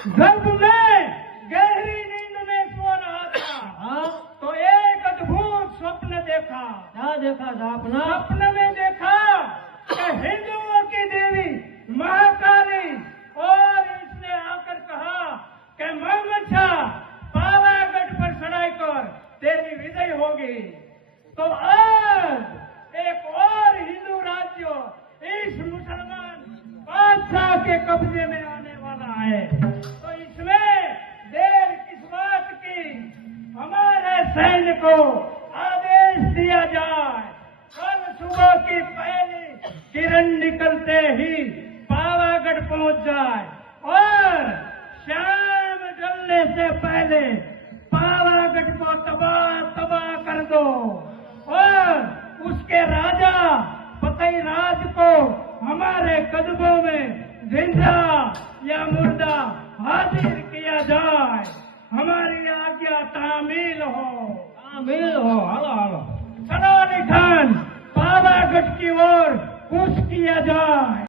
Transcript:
जब मैं गहरी नींद में सो रहा था हाँ, तो एक अद्भुत स्वप्न देखा। क्या देखा था अपना? स्वप्न में देखा कि हिंदुओं की देवी महाकाली, और इसने आकर कहा कि मोहम्मद शाह पावागढ़ पर चढ़ाई कर तेरी विजय होगी। तो आज एक और हिंदू राज्य इस मुसलमान बादशाह के कब्जे में आने वाला है। तो इसमें देर किस बात की? हमारे सैन्य को आदेश दिया जाए, कल सुबह की पहली किरण निकलते ही पावागढ़ पहुंच जाए और शाम ढलने से पहले पावागढ़ को तबाह तबाह कर दो और उसके राजा फतेह राज को हमारे कदमों में जिंदा या मुर्दा हाजिर किया जाए। हमारी आज्ञा तामील हो। तामील हो। हालो हालो। चलो निठान पावागढ़ की ओर कूच किया जाए।